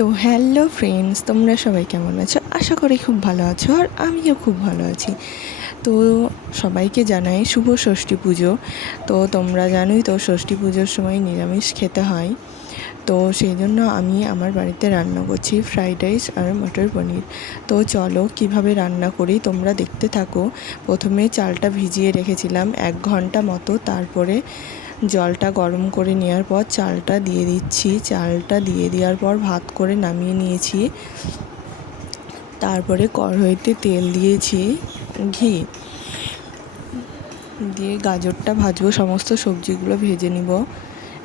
তো hello friends, তোমরা সবাই কেমন আছো? আশা করি খুব ভালো আছো, আর আমিও খুব ভালো আছি। তো সবাইকে জানাই শুভ ষষ্ঠী পুজো। তো তোমরা জানোই তো ষষ্ঠী পুজোর সময় নিরামিষ খেতে হয়। তো সেই জন্য আমি আমার বাড়িতে রান্না করছি ফ্রাইড রাইস আর মটর পনির। তো চলো কীভাবে রান্না করি তোমরা দেখতে থাকো। প্রথমে চালটা ভিজিয়ে রেখেছিলাম 1 ঘন্টা মতো, তারপরে জলটা গরম করে নেওয়ার পর চালটা দিয়ে দিচ্ছি। চালটা দিয়ে দেওয়ার পর ভাত করে নামিয়ে নিয়েছি। তারপরে কড়াইতে তেল দিয়েছি, ঘি দিয়ে গাজরটা ভাজবো, সমস্ত সবজিগুলো ভেজে নিব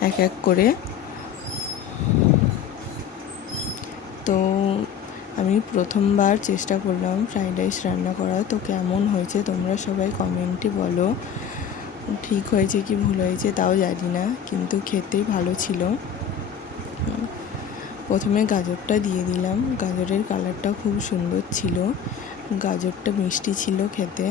এক এক করে। তো আমি প্রথমবার চেষ্টা করলাম ফ্রাইড রাইস রান্না করা। তো কেমন হয়েছে তোমরা সবাই কমেন্টে বলো। ঠিক হয়েছে কি ভুল হয়েছে তাও জানি না, কিন্তু খেতে ভালো ছিল। প্রথমে গাজরটা দিয়ে দিলাম, গাজরের কালারটা খুব সুন্দর ছিল, গাজরটা মিষ্টি ছিল খেতে।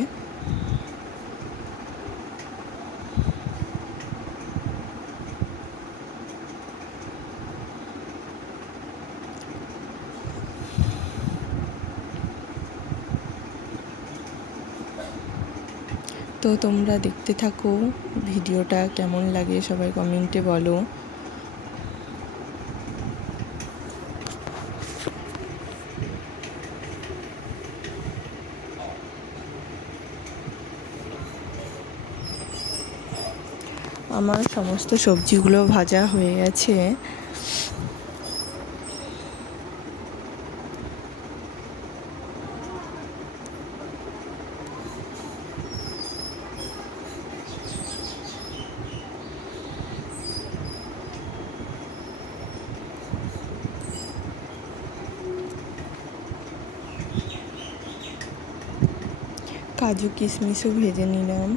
তো তোমরা দেখতে থাকো, ভিডিওটা কেমন লাগে সবাই কমেন্টে বলো। আমার সমস্ত সবজিগুলো ভাজা হয়ে গেছে। কাজু কিশমিশও ভেজে নিলাম।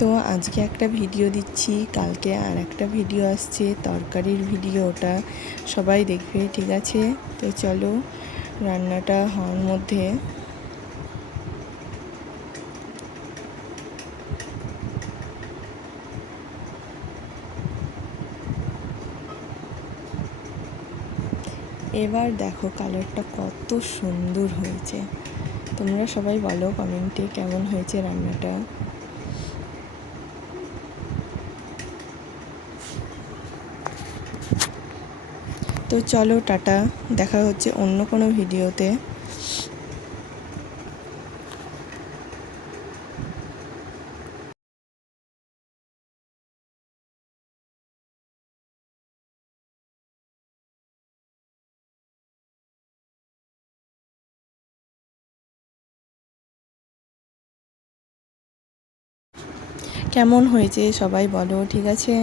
তো আজকে একটা ভিডিও দিচ্ছি, কালকে আর একটা ভিডিও আসছে তরকারির ভিডিও, ওটা সবাই দেখবে, ঠিক আছে? তো চলো রান্নাটা হওয়ার মধ্যে এবার দেখো কালারটা কত সুন্দর হয়েছে। তোমরা সবাই বলো কমেন্টে কেমন হয়েছে রান্নাটা। তো চলো টাটা, দেখা হচ্ছে অন্য কোনো ভিডিওতে। কেমন হয়েছে সবাই বলো, ঠিক আছে?